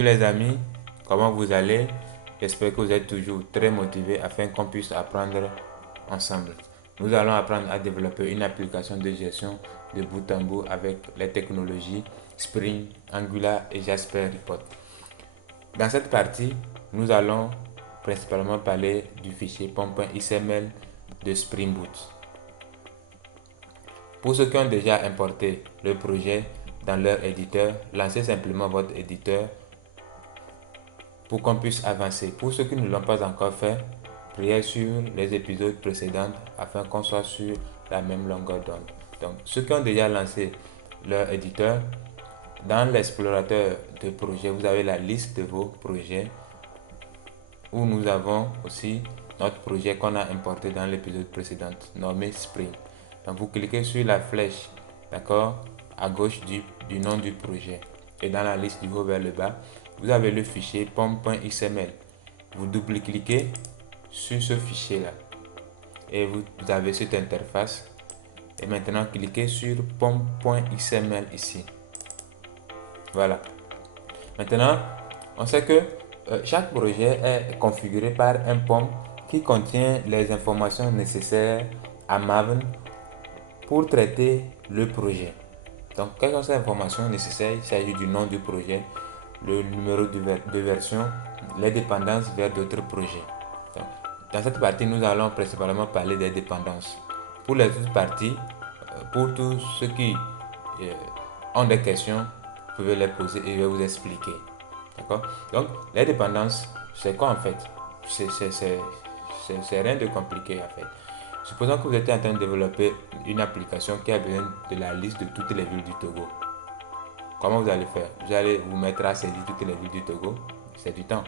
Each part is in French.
Les amis, comment vous allez? J'espère que vous êtes toujours très motivés afin qu'on puisse apprendre ensemble. Nous allons apprendre à développer une application de gestion de bout en bout avec les technologies Spring, Angular et Jasper Report. Dans cette partie, nous allons principalement parler du fichier pom.xml de Spring Boot. Pour ceux qui ont déjà importé le projet dans leur éditeur, lancez simplement votre éditeur pour qu'on puisse avancer. Pour ceux qui ne l'ont pas encore fait, priez sur les épisodes précédents afin qu'on soit sur la même longueur d'onde. Donc, ceux qui ont déjà lancé leur éditeur, dans l'explorateur de projet, vous avez la liste de vos projets où nous avons aussi notre projet qu'on a importé dans l'épisode précédent, nommé Spring. Donc, vous cliquez sur la flèche, d'accord, à gauche du nom du projet. Et dans la liste du haut vers le bas, vous avez le fichier pom.xml. Vous double-cliquez sur ce fichier-là. Et vous avez cette interface. Et maintenant, cliquez sur pom.xml ici. Voilà. Maintenant, on sait que chaque projet est configuré par un POM qui contient les informations nécessaires à Maven pour traiter le projet. Donc, quelles sont ces informations nécessaires? Il s'agit du nom du projet, le numéro de version, les dépendances vers d'autres projets. Donc, dans cette partie, nous allons principalement parler des dépendances. Pour les autres parties, pour tous ceux qui ont des questions, vous pouvez les poser et je vais vous expliquer. D'accord? Donc, les dépendances, c'est quoi en fait? C'est rien de compliqué en fait. Supposons que vous êtes en train de développer une application qui a besoin de la liste de toutes les villes du Togo. Comment vous allez faire? Vous allez vous mettre à saisir toutes les villes du Togo. C'est du temps.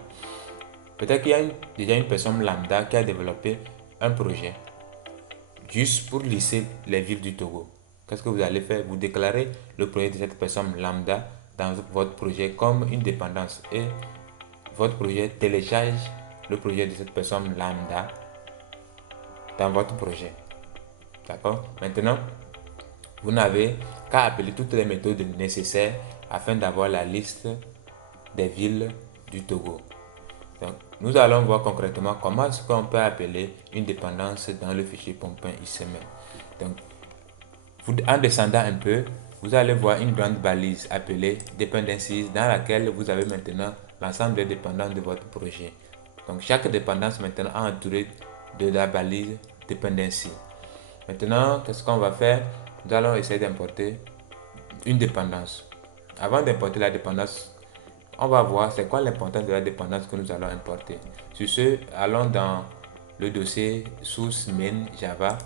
Peut-être qu'il y a déjà une personne lambda qui a développé un projet juste pour lister les villes du Togo. Qu'est-ce que vous allez faire? Vous déclarez le projet de cette personne lambda dans votre projet comme une dépendance et votre projet télécharge le projet de cette personne lambda dans votre projet. D'accord? Maintenant, vous n'avez qu'à appeler toutes les méthodes nécessaires afin d'avoir la liste des villes du Togo. Donc, nous allons voir concrètement comment est-ce qu'on peut appeler une dépendance dans le fichier pom.xml. Donc, en descendant un peu, vous allez voir une grande balise appelée dependencies dans laquelle vous avez maintenant l'ensemble des dépendances de votre projet. Donc, chaque dépendance maintenant est entourée de la balise dependency. Maintenant, qu'est-ce qu'on va faire? Nous allons essayer d'importer une dépendance. Avant d'importer la dépendance, on va voir c'est quoi l'importance de la dépendance que nous allons importer. Sur ce, allons dans le dossier source main Java,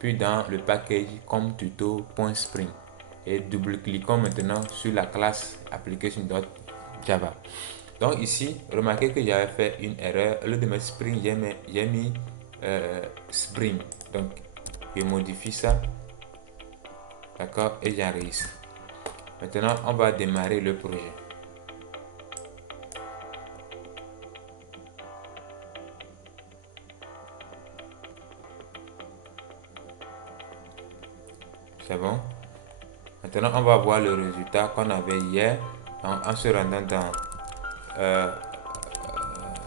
puis dans le package comme tuto.spring et double-cliquons maintenant sur la classe application.java. Donc ici, remarquez que j'avais fait une erreur. Au lieu de mettre Spring, j'ai mis Spring. Donc, je modifie ça. D'accord? Et j'enregistre. Maintenant, on va démarrer le projet. C'est bon? Maintenant, on va voir le résultat qu'on avait hier en se rendant dans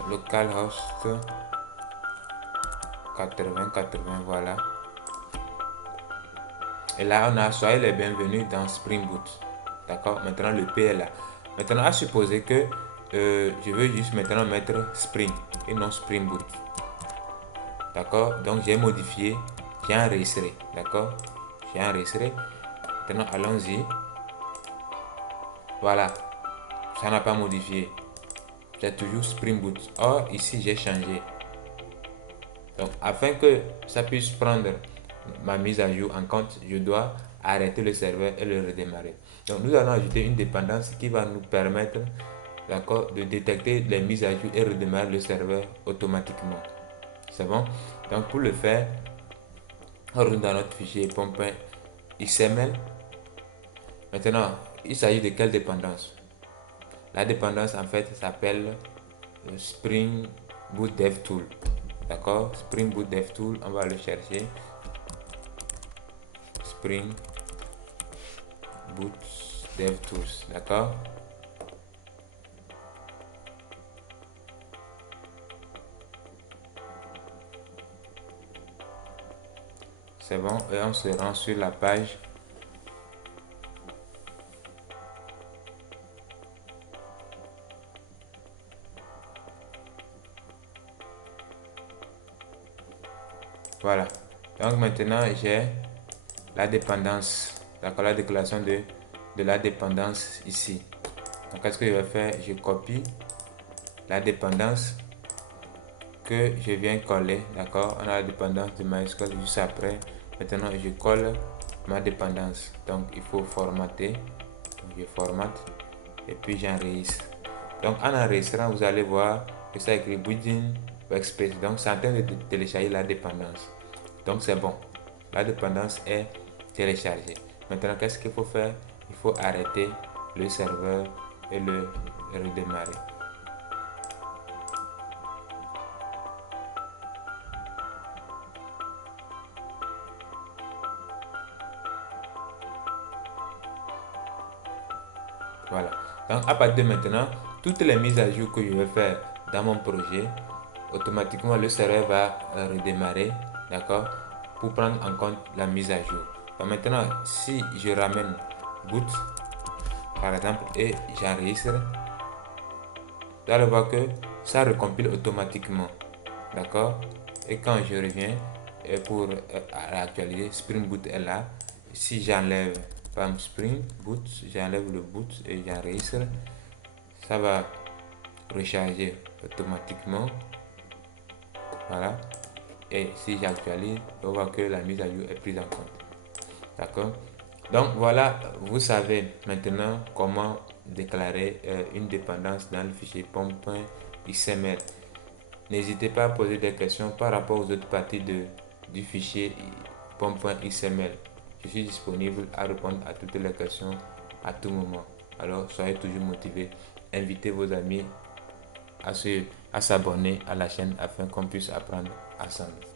localhost 8080, voilà. Et là, on a soyez les bienvenus dans Spring Boot. D'accord? Maintenant, le P est là. Maintenant, à supposer que je veux juste maintenant mettre Spring et non Spring Boot. D'accord? Donc, j'ai modifié, j'ai enregistré. D'accord? J'ai enregistré. Maintenant, allons-y. Voilà. Ça n'a pas modifié. C'est toujours Spring Boot. Or, ici, j'ai changé. Donc, afin que ça puisse prendre ma mise à jour en compte, je dois arrêter le serveur et le redémarrer. Donc, nous allons ajouter une dépendance qui va nous permettre de détecter les mises à jour et redémarrer le serveur automatiquement. C'est bon? Donc, pour le faire, on retourne dans notre fichier pom.xml. Maintenant, il s'agit de quelle dépendance? La dépendance, en fait, s'appelle Spring Boot DevTool. D'accord? Spring Boot DevTool, on va le chercher. Spring Boot DevTools. D'accord? c'est bon. Et on se rend sur la page. Voilà. Donc maintenant, j'ai la dépendance. D'accord, la déclaration de la dépendance ici. Donc, qu'est-ce que je vais faire? Je copie la dépendance que je viens coller. D'accord, on a la dépendance de MySQL juste après. Maintenant, je colle ma dépendance. Donc, il faut formater. Donc, je formate et puis j'enregistre. Donc, en enregistrant, vous allez voir que ça écrit Building Workspace. Donc, c'est en train de télécharger la dépendance. Donc, c'est bon. La dépendance est téléchargée. Maintenant, qu'est-ce qu'il faut faire? Il faut arrêter le serveur et le redémarrer. Voilà. Donc, à partir de maintenant, toutes les mises à jour que je vais faire dans mon projet, automatiquement le serveur va redémarrer, d'accord, pour prendre en compte la mise à jour. Donc maintenant, si je ramène boot, par exemple, et j'enregistre, vous allez voir que ça recompile automatiquement, d'accord. Et quand je reviens pour actualiser, Spring Boot est là. Si j'enlève Spring Boot, j'enlève le boot et j'enregistre, ça va recharger automatiquement. Voilà. Et si j'actualise, on voit que la mise à jour est prise en compte. D'accord. Donc voilà, vous savez maintenant comment déclarer une dépendance dans le fichier pom.xml. N'hésitez pas à poser des questions par rapport aux autres parties du fichier pom.xml. Je suis disponible à répondre à toutes les questions à tout moment. Alors soyez toujours motivés. Invitez vos amis à s'abonner à la chaîne afin qu'on puisse apprendre ensemble.